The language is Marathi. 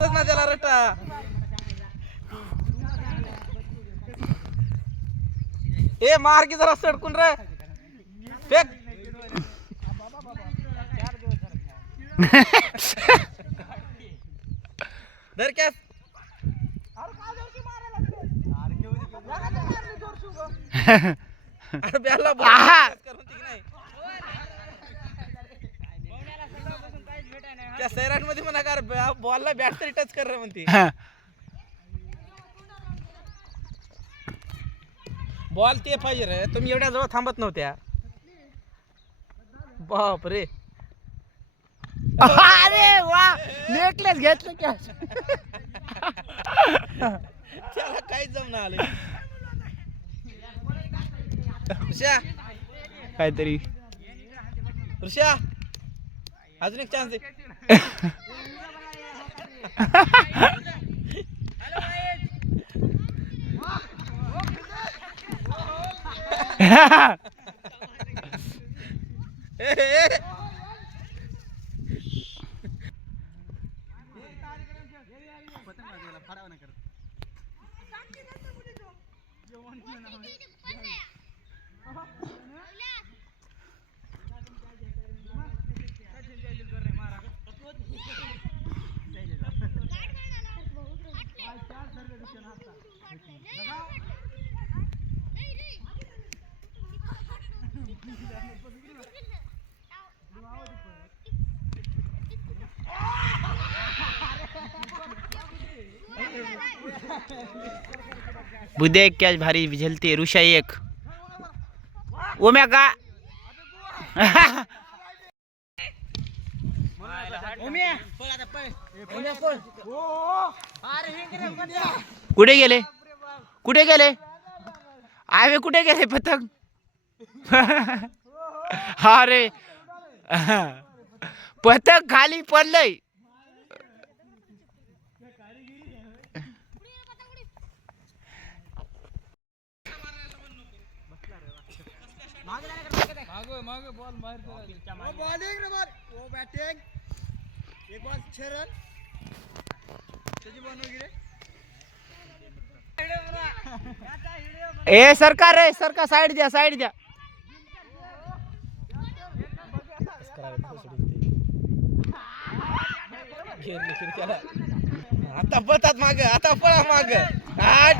ना त्याला रटा. ए मार की जरा सडकून रे. फेक. धर कॅस. अरे बोल आहा. करून ती की नाही. त्या सैराटमध्ये म्हणा का बॉलला बॅट तरी टच कर रे म्हणते. बॉल ते पाहिजे रे तुम्ही एवढ्या जवळ थांबत नव्हत्या. बाप रे अरे वा नेकलेस घेतलं क्या त्याला काहीच जमणं आले ऋषा. काहीतरी. ऋषा अजून एक चान्स दे. ए, ए. बुद्या एक कॅच भारी झेलते ऋषा एक. ओम्या का कुठे गेले? कुठे गेले? आवे कुठे गेले पतंग? अरे. पतंग खाली पडलंय. ए सरकार रे सरकार साईड द्या साईड द्या. आता पळतात माग आता पळा माग. आठ.